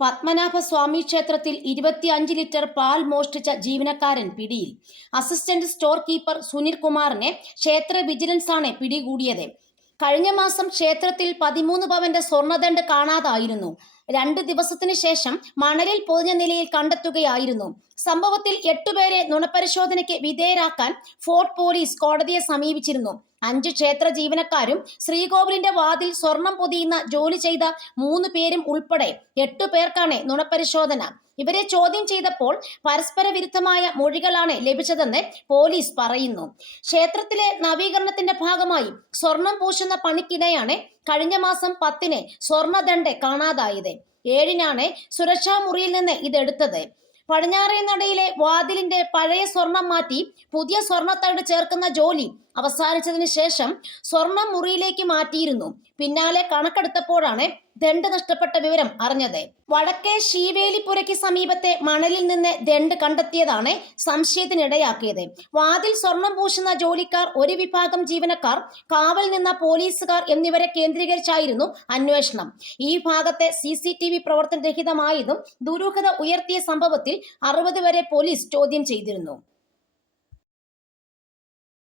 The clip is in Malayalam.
പത്മനാഭസ്വാമി ക്ഷേത്രത്തിൽ 25 ലിറ്റർ പാൽ മോഷ്ടിച്ച ജീവനക്കാരൻ പിടിയിൽ. അസിസ്റ്റന്റ് സ്റ്റോർ കീപ്പർ സുനിൽ കുമാറിനെ ക്ഷേത്ര വിജിലൻസാണ് പിടികൂടിയത്. കഴിഞ്ഞ മാസം ക്ഷേത്രത്തിൽ 13 പവന്റെ സ്വർണ്ണദണ്ഡ് കാണാതായിരുന്നു. 2 ദിവസത്തിനു ശേഷം മണലിൽ പൊതിഞ്ഞ നിലയിൽ കണ്ടെത്തുകയായിരുന്നു. സംഭവത്തിൽ 8 പേരെ നുണപരിശോധനയ്ക്ക് വിധേയരാക്കാൻ ഫോർട്ട് പോലീസ് കോടതിയെ സമീപിച്ചിരുന്നു. 5 ക്ഷേത്ര ജീവനക്കാരും ശ്രീകോവിലിന്റെ വാതിൽ സ്വർണം പൊതിയുന്ന ജോലി ചെയ്ത 3 പേരും ഉൾപ്പെടെ 8 പേർക്കാണ് നുണപരിശോധന. ഇവരെ ചോദ്യം ചെയ്തപ്പോൾ പരസ്പര വിരുദ്ധമായ മൊഴികളാണ് ലഭിച്ചതെന്ന് പോലീസ് പറയുന്നു. ക്ഷേത്രത്തിലെ നവീകരണത്തിന്റെ ഭാഗമായി സ്വർണം പൂശുന്ന പണിക്കിടെയാണ് കഴിഞ്ഞ മാസം 10-ന് സ്വർണ്ണദണ്ഡ് കാണാതായത്. 7-നാണ് സുരക്ഷാ മുറിയിൽ നിന്ന് ഇതെടുത്തത്. പടിഞ്ഞാറേ നടയിലെ വാതിലിന്റെ പഴയ സ്വർണം മാറ്റി പുതിയ സ്വർണ്ണത്തണ്ട് ചേർക്കുന്ന ജോലി അവസാനിച്ചതിന് ശേഷം സ്വർണം മുറിയിലേക്ക് മാറ്റിയിരുന്നു. പിന്നാലെ കണക്കെടുത്തപ്പോഴാണ് ദണ്ഡ് നഷ്ടപ്പെട്ട വിവരം അറിഞ്ഞത്. വടക്കേ ശീവേലിപ്പുരയ്ക്ക് സമീപത്തെ മണലിൽ നിന്ന് ദണ്ഡ് കണ്ടെത്തിയതാണ് സംശയത്തിനിടയാക്കിയത്. വാതിൽ സ്വർണം പൂശുന്ന ജോലിക്കാർ, ഒരു വിഭാഗം ജീവനക്കാർ, കാവൽ നിന്ന പോലീസുകാർ എന്നിവരെ കേന്ദ്രീകരിച്ചായിരുന്നു അന്വേഷണം. ഈ ഭാഗത്തെ CCTV പ്രവർത്തനരഹിതമായതും ദുരൂഹത ഉയർത്തിയ സംഭവത്തിൽ 60 വരെ പോലീസ് ചോദ്യം ചെയ്തിരുന്നു.